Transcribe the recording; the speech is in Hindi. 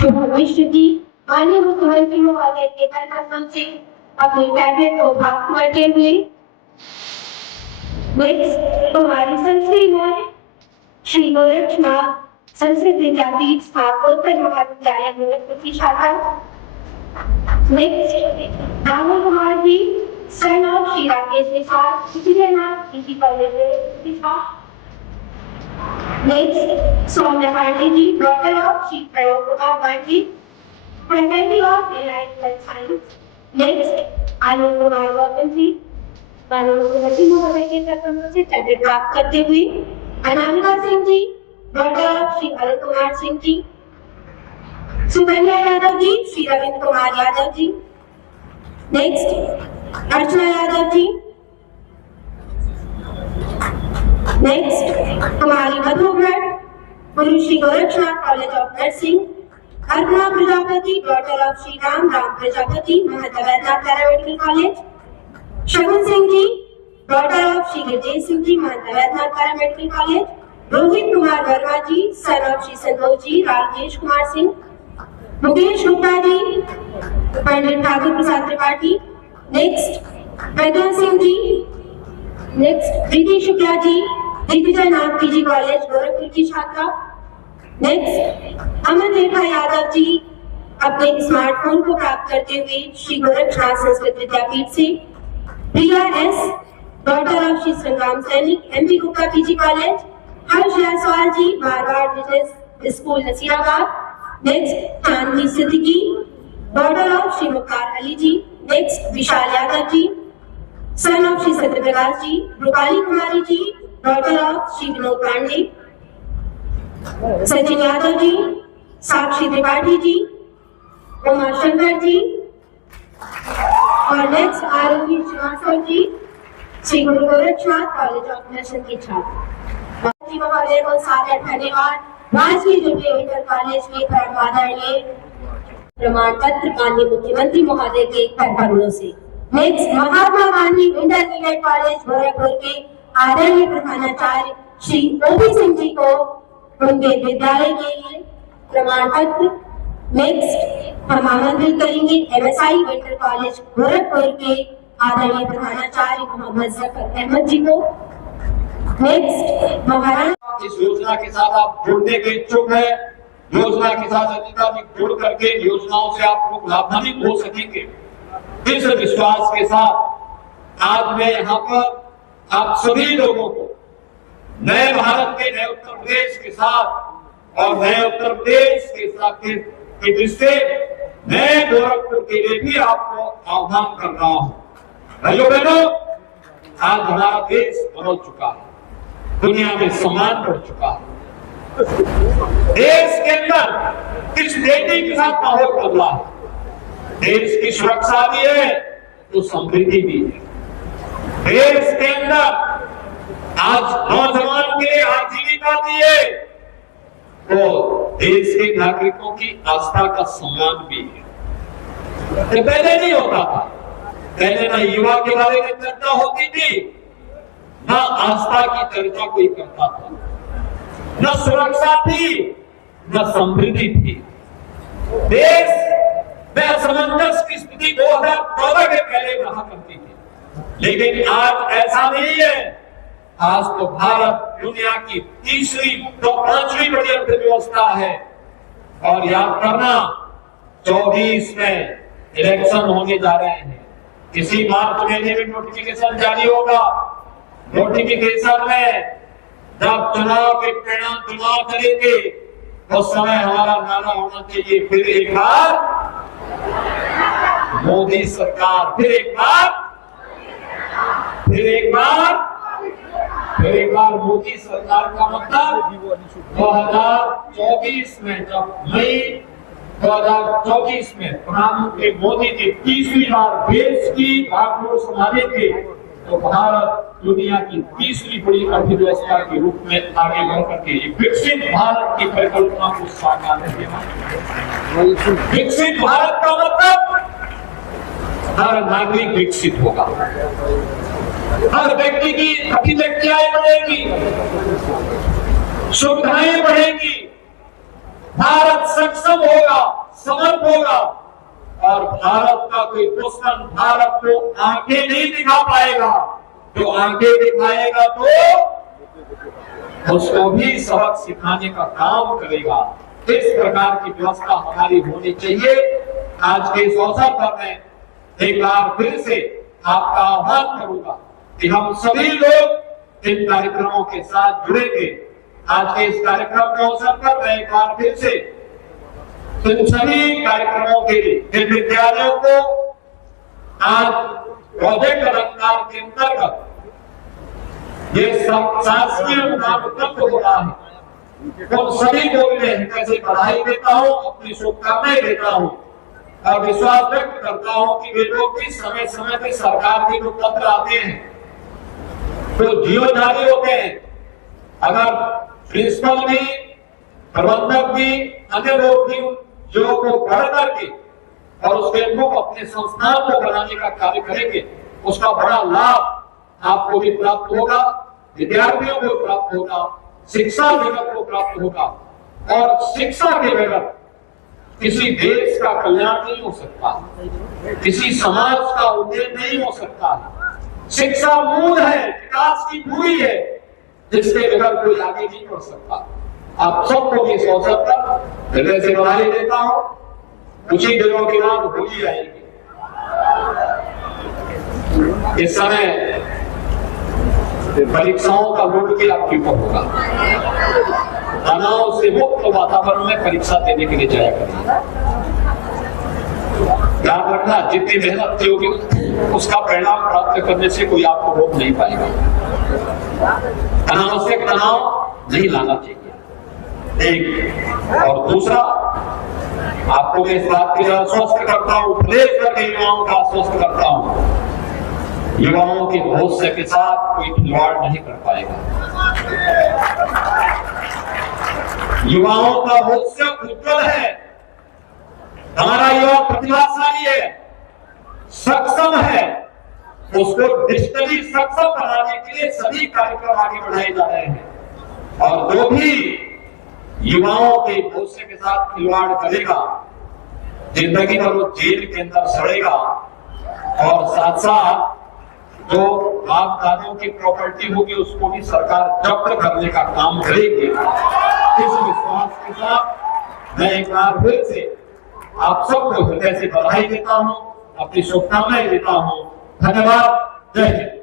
शुभ भविष्य की माननीय मुख्यमंत्री महोदय के कार्यक्रम से अपने कैबिनेट को भाग करते हुए हमारी संस्कृति में श्री गोरक्षनाथ संस्कृत विद्यापीठ स्थापकोत्तर महाविद्यालय गोरखपुर की शाखा राहुल कुमार जी सन ऑफ श्री राकेश निषाद विजयनाथ इंजी college Next, Soumya Pandey ji, daughter of Shri Pranab Kumar Pandey, faculty of Enlightenment Science. Next, Anand Kumar Gautam ji, माननीय मुख्यमंत्री महोदय के कार्यक्रम से कैडेट प्राप्त करते हुए Anamika Singh ji, daughter of Shri Arun Kumar Singh ji, Sukanya Yadav ji, Shri Ravindra Kumar Yadav ji. Next, Archana Yadav ji. Next, Kumari Madhukar, Guru Shri Gorakshnath college of nursing, Arpana Prajapati, daughter of Shri Ram Prajapati, Mahant Vaidyanath paramedical college, Shagun Singh ji, daughter of Shri Girjesh Singh ji, Mahant Vaidyanath paramedical college, Rohit Kumar Verma ji, son of Shri Santosh ji, Rajesh Kumar Singh, Mukesh Gupta ji, Pandit Thakur Prasad Tripathi. Next, Pragya Singh ji. Next, Preeti Shukla ji, Digvijay Nath PG college Gorakhpur की छात्रा. नेक्स्ट, अमन रेखा यादव जी अपने स्मार्टफोन को प्राप्त करते हुए श्री गोरक्षनाथ संस्कृत विद्यापीठ से. Priya S, daughter of Shri Sangram Sainik MP Gupta PG college. Harsh Jaiswal ji, Marwar business school Nasirabad. Next, Chandni Siddiqui, daughter of Shri Mukhtar Ali ji. Next, Vishal Yadav ji, son of Shri Satyaprakash ji. Rupali Kumari ji, daughter of Shri Vinod Pande. Sachin Yadav ji, Sakshi Tripathi ji, Uma Shankar ji. और next, Aarti Srivastava ji, Shri Guru Gorakshnath college of nursing की छात्र. महोदय को सादर धन्यवाद. राजकीय जूनियर इंटर कॉलेज के परम आदरणीय प्रमाण पत्र माननीय मुख्यमंत्री महोदय के करकमलों से. Next, Mahatma Gandhi intermediate college Gorakhpur के आदरणीय प्रधानाचार्य श्री ओपी सिंह जी को उनके विद्यालय के लिए प्रमाण पत्र. नेक्स्ट, हम आमंत्रित करेंगे एमएसआई इंटर कॉलेज गोरखपुर के आदरणीय प्रधानाचार्य मोहम्मद जफर अहमद जी को. नेक्स्ट, महाराणा. इस योजना के साथ आप जुड़ने के इच्छुक है, योजना के साथ अधिकाधिक जुड़ करके योजनाओं से आप लोग लाभान्वित हो सकेंगे. इस विश्वास के साथ आज मैं यहाँ पर आप सभी लोगों को नए भारत के नए उत्तर प्रदेश के साथ और नए उत्तर प्रदेश के साथ के दृष्टि नए गोरखपुर के लिए भी आपको आह्वान कर रहा हूँ. भाइयों बहनों, आज हमारा देश बदल चुका है, दुनिया में सम्मान बढ़ चुका है. देश के अंदर किस बेटी के साथ माहौल बदला है. देश की सुरक्षा भी है तो समृद्धि भी है. देश के अंदर आज नौजवान के लिए आजीविका भी है तो देश के नागरिकों की आस्था का सम्मान भी है. ये पहले नहीं होता था. पहले ना युवा के बारे में चर्चा होती थी, ना आस्था की चर्चा कोई करता था, न सुरक्षा थी, न समृद्धि थी. देश में असमंजस की स्थिति 2014 के पहले रहा करती थी, लेकिन आज ऐसा नहीं है. आज तो भारत दुनिया की तीसरी तो पांचवी बड़ी अर्थव्यवस्था है. और याद करना, 24 में इलेक्शन होने जा रहे हैं. इसी मार्च महीने में नोटिफिकेशन जारी होगा. नोटिफिकेशन में जब चुनाव के परिणाम चुनाव करेंगे उस समय हमारा नारा होना चाहिए, फिर एक बार मोदी सरकार, फिर एक बार मोदी सरकार का मतलब 2024 में, जब मई 2024 में प्रधानमंत्री मोदी जी तीसरी बार देश की भागदौड़ संभालेंगे तो भारत दुनिया की तीसरी बड़ी अर्थव्यवस्था के रूप में आगे बढ़ करके विकसित भारत की परिकल्पना को साकार करेगा। विकसित भारत का मतलब हर नागरिक विकसित होगा, हर व्यक्ति की अभिव्यक्तियां बढ़ेगी, सुविधाएं बढ़ेंगी, भारत सक्षम होगा, समर्थ होगा और भारत का कोई दुश्मन भारत को आंखें नहीं दिखा पाएगा। जो आंखें दिखाएगा तो उसको भी सबक सिखाने का काम करेगा। इस प्रकार की व्यवस्था हमारी होनी चाहिए। आज के इस अवसर पर मैं एक बार फिर से आपका आह्वान करूंगा कि हम सभी लोग इन कार्यक्रमों के साथ जुड़ेंगे। आज के इस कार्यक्रम के अवसर पर मैं एक बार फिर से इन सभी कार्यक्रमों के लिए इन विद्यालयों को आज प्रोजेक्ट अलंकार के अंतर्गत ये सब शासकीय अनुदान उपलब्ध हो रहा है, उन सभी को मैं कैसे बधाई देता हूँ, अपनी शुभकामनाएं देता हूँ और विश्वास व्यक्त करता हूँ कि वे लोग भी समय समय पे सरकार के जो पत्र आते हैं तो जीवनधारी होते हैं। अगर प्रिंसिपल भी, प्रबंधक भी, अन्य लोग भी जो को पढ़ करके और उसके अनुरूप अपने संस्थान को बनाने का कार्य करेंगे, उसका बड़ा लाभ आपको भी प्राप्त होगा, विद्यार्थियों को प्राप्त होगा, शिक्षा जगत को प्राप्त होगा। और शिक्षा के बगैर किसी देश का कल्याण नहीं हो सकता, किसी समाज का उन्नयन नहीं हो सकता। शिक्षा मूल है, विकास की पूरी है, जिसके बगैर कोई आगे नहीं बढ़ सकता। आप सबको इस अवसर पर हृदय से बधाई देता हूं। कुछ ही दिनों के बाद होली आएगी। इस समय परीक्षाओं का लोड भी आपके ऊपर होगा। तनाव से मुक्त वातावरण में परीक्षा देने के लिए जाया करें। याद रखना, जितनी मेहनत की होगी उसका परिणाम प्राप्त करने से कोई आपको रोक नहीं पाएगा। तनाव से तनाव नहीं लाना चाहिए। एक और दूसरा, आपको मैं इस बात के आश्वस्त करता हूं, उपदेश करके युवाओं का आश्वस्त करता हूं, युवाओं के भविष्य के साथ कोई खिलवाड़ नहीं कर पाएगा। युवाओं का भविष्य उज्जवल है। हमारा युवा प्रतिभाशाली है, सक्षम है। उसको डिजिटली सक्षम बनाने के लिए सभी कार्यक्रम आगे बढ़ाए जा रहे हैं। और जो भी युवाओं के भविष्य के साथ खिलवाड़ करेगा, जिंदगी भर वो जेल के अंदर सड़ेगा। और साथ साथ जो बाप दादों की प्रॉपर्टी होगी उसको भी सरकार जब्त करने का काम करेगी। इस विश्वास के साथ मैं एक बार फिर से आप सबको हृदय से बधाई देता हूं, अपनी शुभकामनाएं देता हूं। धन्यवाद। जय हिंद।